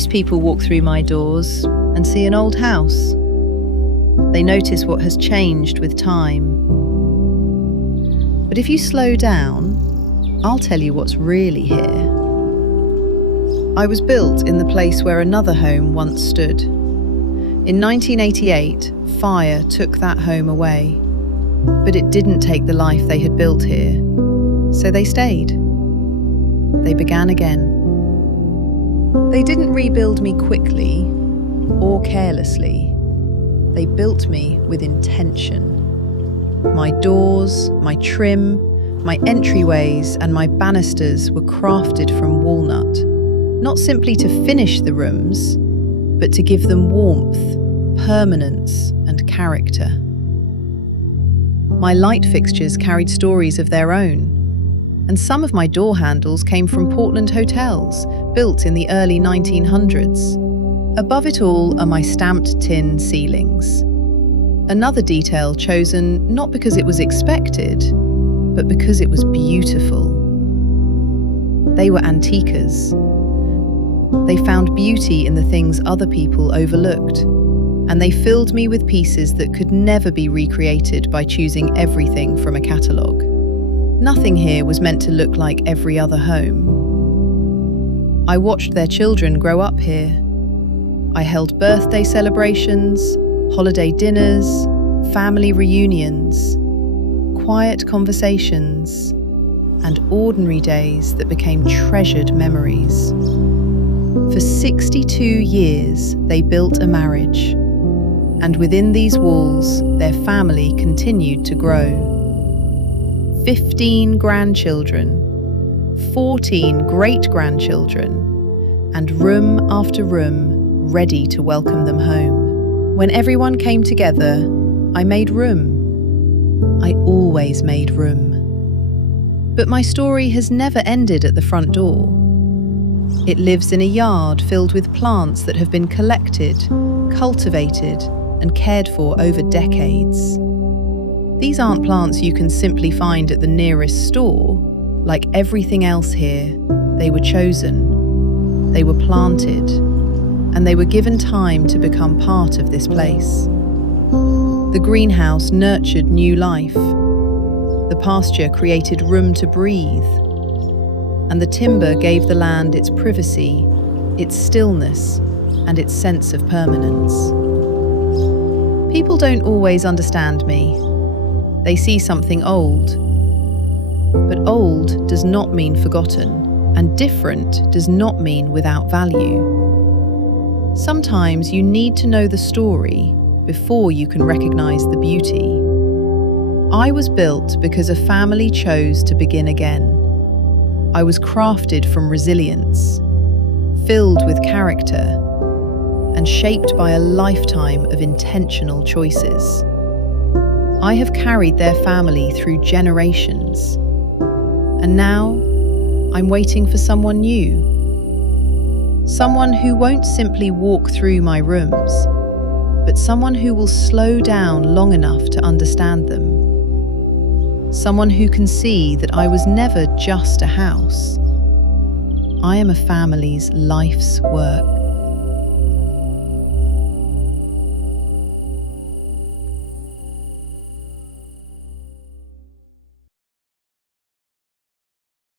Most people walk through my doors and see an old house. They notice what has changed with time. But if you slow down, I'll tell you what's really here. I was built in the place where another home once stood. In 1988, fire took that home away. But it didn't take the life they had built here. So they stayed. They began again. They didn't rebuild me quickly or carelessly. They built me with intention. My doors, my trim, my entryways, and my banisters were crafted from walnut, not simply to finish the rooms, but to give them warmth, permanence, and character. My light fixtures carried stories of their own, and some of my door handles came from Portland hotels, built in the early 1900s. Above it all are my stamped tin ceilings. Another detail chosen not because it was expected, but because it was beautiful. They were antiques. They found beauty in the things other people overlooked, and they filled me with pieces that could never be recreated by choosing everything from a catalogue. Nothing here was meant to look like every other home. I watched their children grow up here. I held birthday celebrations, holiday dinners, family reunions, quiet conversations, and ordinary days that became treasured memories. For 62 years, they built a marriage, and within these walls, their family continued to grow. 15 grandchildren, 14 great-grandchildren, and room after room ready to welcome them home. When everyone came together, I made room. I always made room. But my story has never ended at the front door. It lives in a yard filled with plants that have been collected, cultivated, and cared for over decades. These aren't plants you can simply find at the nearest store. Like everything else here, they were chosen, they were planted, and they were given time to become part of this place. The greenhouse nurtured new life. The pasture created room to breathe. And the timber gave the land its privacy, its stillness, and its sense of permanence. People don't always understand me. They see something old. But old does not mean forgotten, and different does not mean without value. Sometimes you need to know the story before you can recognize the beauty. I was built because a family chose to begin again. I was crafted from resilience, filled with character, and shaped by a lifetime of intentional choices. I have carried their family through generations, and now I'm waiting for someone new. Someone who won't simply walk through my rooms, but someone who will slow down long enough to understand them. Someone who can see that I was never just a house. I am a family's life's work.